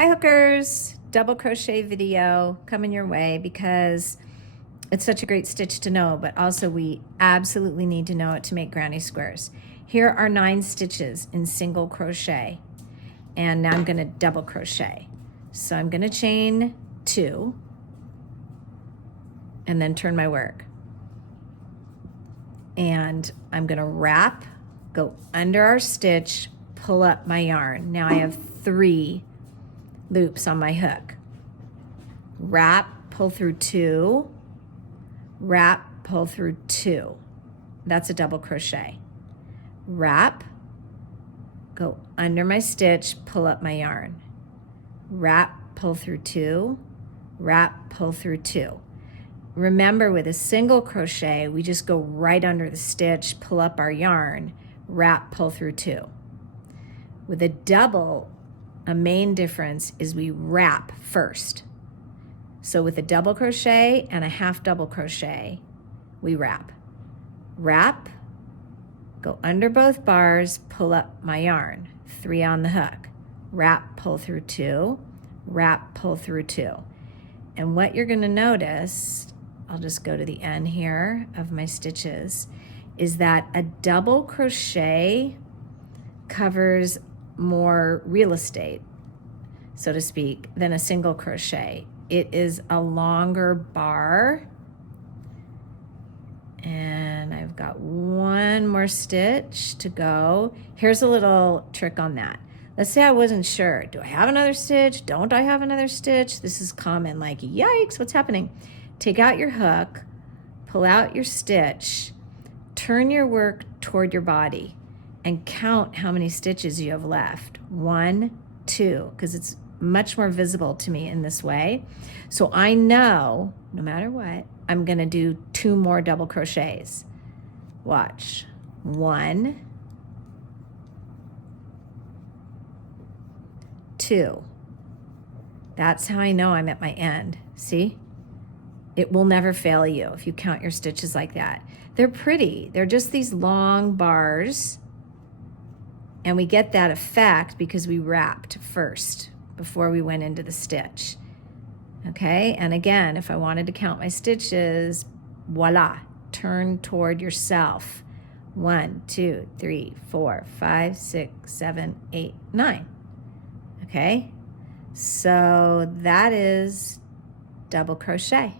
Hi hookers, double crochet video coming your way because it's such a great stitch to know, but also we absolutely need to know it to make granny squares. Here are 9 stitches in single crochet, and now I'm going to double crochet. So I'm going to chain 2 and then turn my work. And I'm going to wrap, go under our stitch, pull up my yarn. Now I have 3 loops on my hook. Wrap, pull through 2, wrap, pull through 2. That's a double crochet. Wrap, go under my stitch, pull up my yarn. Wrap, pull through 2, wrap, pull through 2. Remember, with a single crochet, we just go right under the stitch, pull up our yarn, wrap, pull through 2. With a double, a main difference is we wrap first. So with a double crochet and a half double crochet, we wrap. Wrap, go under both bars, pull up my yarn, 3 on the hook. Wrap, pull through 2, wrap, pull through 2. And what you're going to notice, I'll just go to the end here of my stitches, is that a double crochet covers more real estate, so to speak, than a single crochet. It is a longer bar, and I've got 1 more stitch to go. Here's a little trick on that. Let's say I wasn't sure. Do I have another stitch? Don't I have another stitch? This is common, like, yikes, what's happening? Take out your hook, pull out your stitch, turn your work toward your body, and count how many stitches you have left. 1, 2, because it's much more visible to me in this way. So I know, no matter what, I'm gonna do 2 more double crochets. Watch. 1, 2. That's how I know I'm at my end. See? It will never fail you if you count your stitches like that. They're pretty. They're just these long bars. And we get that effect because we wrapped first before we went into the stitch. Okay, and again, if I wanted to count my stitches, voila, turn toward yourself. 1, 2, 3, 4, 5, 6, 7, 8, 9. Okay, so that is double crochet.